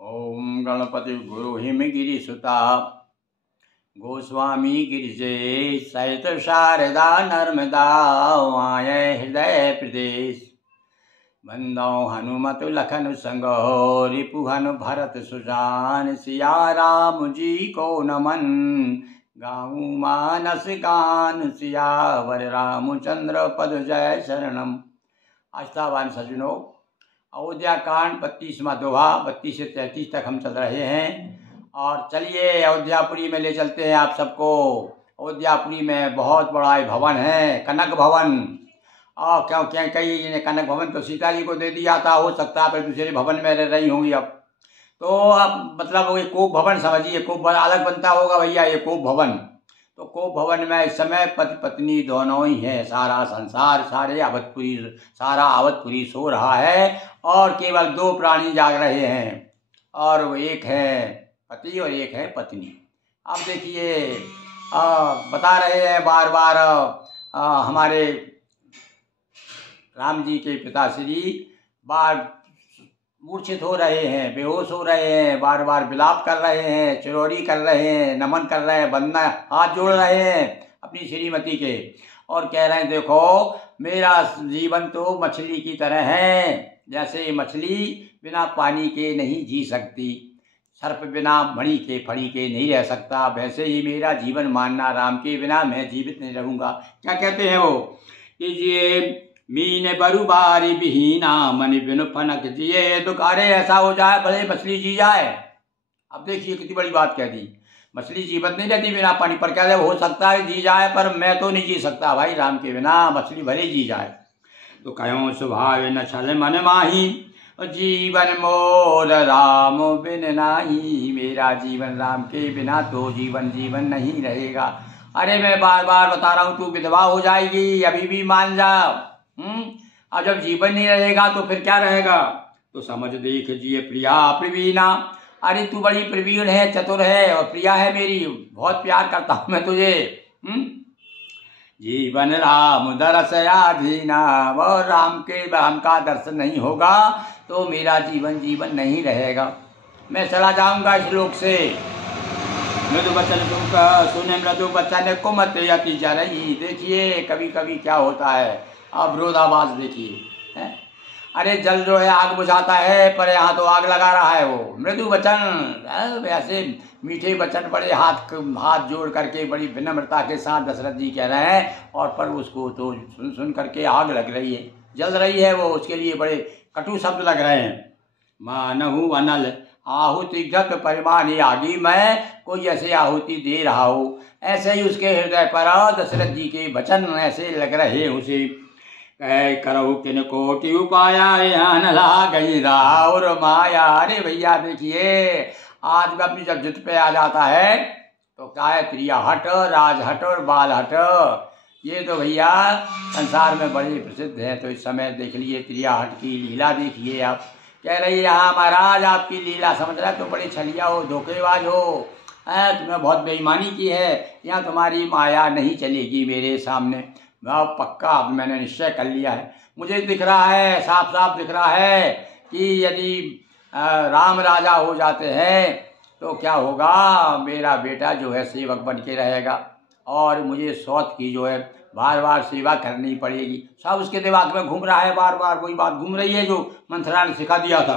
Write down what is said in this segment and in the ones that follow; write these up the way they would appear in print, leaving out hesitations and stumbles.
ओम गणपति गुरु हिमगिरि सुता गोस्वामी गिरिजे सहित शारदा नर्मदा वाय हृदय प्रदेश बंदौ हनुमत लखन संग रिपु हनु भरत सुजान सिया राम जी को नमन गाऊं मानस गान सियावर रामचंद्र पद जय शरणम। आस्थावान सज्जनों, अयोध्या कांड 32वां दोहा 32 से 33 तक हम चल रहे हैं। और चलिए अयोध्यापुरी में ले चलते हैं आप सबको। अयोध्यापुरी में बहुत बड़ा भवन है, कनक भवन। और क्यों क्या कई कनक भवन तो सीता जी को दे दिया था, हो सकता है दूसरे भवन में रह रही होंगी अब। तो अब मतलब ये कोप भवन समझिए, कोप अलग बनता होगा भैया, ये कोप भवन। तो कोप भवन में इस समय पति पत्नी दोनों ही हैं। सारा संसार सारा अवधपुरी सो रहा है और केवल दो प्राणी जाग रहे हैं, और वो एक है पति और एक है पत्नी। अब देखिए बता रहे हैं बार बार हमारे राम जी के पिताश्री बार मूर्छित हो रहे हैं, बेहोश हो रहे हैं, बार बार विलाप कर रहे हैं, चिरौरी कर रहे हैं, नमन कर रहे हैं, बंदना हाथ जोड़ रहे हैं अपनी श्रीमती के, और कह रहे हैं देखो मेरा जीवन तो मछली की तरह है। जैसे मछली बिना पानी के नहीं जी सकती, सर्प बिना मणि के फणी के नहीं रह सकता, वैसे ही मेरा जीवन मानना, राम के बिना मैं जीवित नहीं रहूँगा। क्या कहते हैं वो कि ये मीन बरुबारी बिहीना मन बिनु फनक जिए दुकारे ऐसा हो जाए भले मछली जी जाए। अब देखिए कितनी बड़ी बात कह दी, मछली जीवित नहीं रहती बिना पानी पर, क्या हो सकता है जी जाए, पर मैं तो नहीं जी सकता भाई राम के बिना, मछली भले जी जाए। तो कहो स्वभाव न छल मन माही जीवन मोर राम बिन नाही, मेरा जीवन राम के बिना तो जीवन नहीं रहेगा। अरे मैं बार बार बता रहा हूँ, तू विधवा हो जाएगी, अभी भी मान जा। अब जब जीवन नहीं रहेगा तो फिर क्या रहेगा। तो समझ देख जिए प्रिया प्रवीणा, अरे तू बड़ी प्रवीण है, चतुर है और प्रिया है मेरी, बहुत प्यार करता हूं मैं तुझे। जीवन राम दरस आधीना, और राम का दर्शन नहीं होगा तो मेरा जीवन नहीं रहेगा, मैं चला जाऊंगा इस लोक से। मृदु बचन सुने मृदु बचन कुमत यति जरई। देखिए कभी कभी क्या होता है, अब विरोधाभास देखिए। अरे जल जो है आग बुझाता है, पर यहाँ तो आग लगा रहा है वो। मृदु वचन, ऐसे मीठे वचन बड़े हाथ जोड़ करके बड़ी विनम्रता के साथ दशरथ जी कह रहे हैं, और पर उसको तो सुन करके आग लग रही है, जल रही है वो, उसके लिए बड़े कटु शब्द लग रहे हैं। मानहु अनल आहुति गत परिमाणी आगी, मैं कोई ऐसे आहुति दे रहा हो, ऐसे ही उसके हृदय पर दशरथ जी के वचन ऐसे लग रहे उसे। करहु किन कोटि उपाया गई राउर माया। अरे भैया देखिए आज भी अपनी जब जिद पे आ जाता है तो क्या है, त्रिया हट, राज हट और बाल हट, ये तो भैया संसार में बड़े प्रसिद्ध है। तो इस समय देख लीजिए त्रिया हट की लीला देखिए। आप कह रही है हाँ महाराज आपकी लीला समझ रहा है तो बड़ी छलिया हो, धोखेबाज हो, तुम्हें बहुत बेईमानी की है, यहाँ तुम्हारी माया नहीं चलेगी मेरे सामने। पक्का अब मैंने निश्चय कर लिया है, मुझे दिख रहा है, साफ साफ दिख रहा है कि यदि राम राजा हो जाते हैं तो क्या होगा, मेरा बेटा जो है सेवक बन के रहेगा, और मुझे सौत की जो है बार बार सेवा करनी पड़ेगी। सब उसके दिमाग में घूम रहा है, बार बार वही बात घूम रही है जो मंथरा ने सिखा दिया था।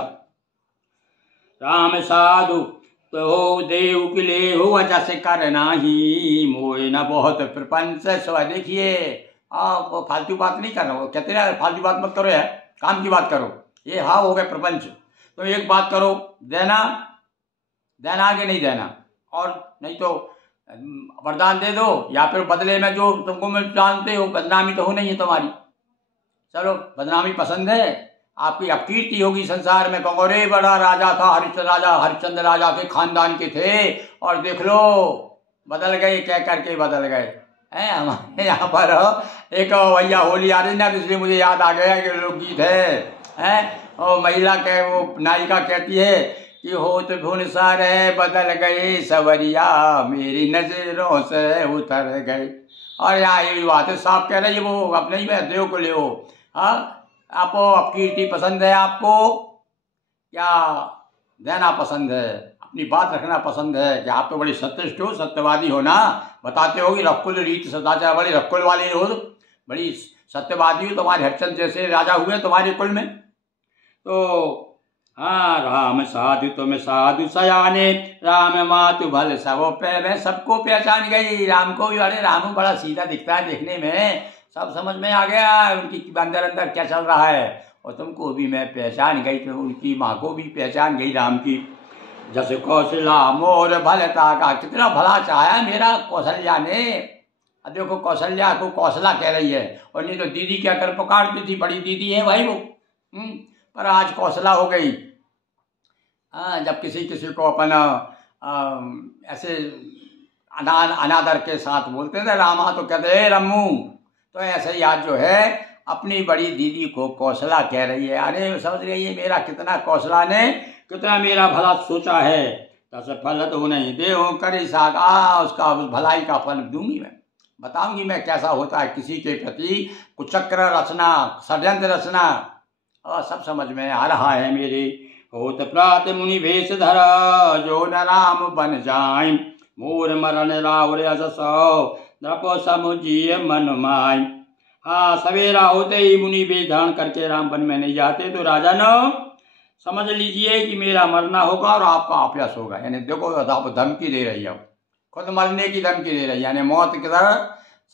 राम साधु तो हो देव किले हो वजह से कर नाही, मोए न बहुत प्रपंच स्व। देखिए आप फालतू बात नहीं कर रहे हो, कहते हैं फालतू बात मत करो यार, काम की बात करो। ये हाँ हो गए प्रपंच, तो एक बात करो, देना आगे नहीं देना, और नहीं तो वरदान दे दो, या फिर बदले में जो तुमको मैं जानते हो बदनामी तो हो नहीं है तुम्हारी। चलो बदनामी पसंद है, आपकी अपकीर्ति होगी संसार में, कहोगे रे बड़ा राजा था हरिश्चंद्र राजा के खानदान के थे, और देख लो बदल गए, कह करके बदल गए हैं। हमारे यहाँ पर एक भैया होली आ रही ना, इसलिए मुझे याद आ गया कि लोकगीत है, और महिला वो नायिका कहती है कि होत भुन सारे बदल गए सवरिया, मेरी नजरों से उतर गए। और यहाँ ये बात है साफ कह रही है वो, अपने ही में देव को ले हो। हाँ आपको अपकीर्ति पसंद है आपको, क्या देना पसंद है, अपनी बात रखना पसंद है कि आप तो बड़ी सत्यनिष्ठ हो, सत्यवादी हो ना, बताते हो कि रकुल रीत सदाचार, बड़ी रकुल वाले हो, बड़ी सत्यवादी हो, तुम्हारे हरिश्चंद्र जैसे राजा हुए तुम्हारे कुल में। तो हाँ, राम साधु तुम साधु सयाने, राम मातु भल सबो पे, मैं सबको पहचान गई, राम को भी, अरे रामू बड़ा सीधा दिखता है देखने में, सब समझ में आ गया उनकी अंदर अंदर क्या चल रहा है, और तुमको भी मैं पहचान गई, तो उनकी माँ को भी पहचान गई राम की। जैसे कौशल्या मोर भलता का, कितना भला चाहा मेरा कौशल्या ने। अब देखो कौशल्या को कौशला कह रही है, और नहीं तो दीदी क्या कर पुकारती थी, बड़ी दीदी है भाई वो, पर आज कौशला हो गई। हाँ, जब किसी किसी को अपना ऐसे अनादर के साथ बोलते थे रामा, तो कहते हे रम्मू, तो ऐसे ही आज जो है अपनी बड़ी दीदी को कौशला कह रही है। अरे समझ रही है मेरा कितना कौशला ने कितना मेरा भला सोचा है, तस फल तो नहीं दे हो करे सागा, उसका उस भलाई का फल दूंगी, मैं बताऊंगी मैं कैसा होता है किसी के प्रति कुचक्र रचना, षड्यंत्र रचना, और सब समझ में आ रहा है मेरे। होत प्रात मुनि भेष धरा, जो न राम बन जाय, मोर मरण राव सौ द्रपो समुझिए मन माय। हाँ, सवेरा होते ही मुनि भेष धारण करके राम वन में नहीं जाते तो राजा न समझ लीजिए कि मेरा मरना होगा और आपका अपयश होगा। यानी देखो आप धमकी दे रही है, खुद मरने की धमकी दे रही है, यानी मौत की तरह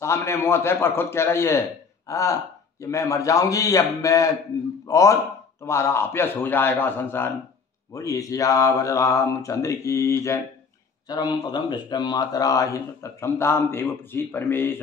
सामने मौत है, पर खुद कह रही है कि मैं मर जाऊंगी, अब मैं और तुम्हारा अपयश हो जाएगा संसार में। बोलिए सियावर रामचंद्र की जय। चरम पदम भ्रष्टम मातरा क्षमताम देव प्रसीद परमेश।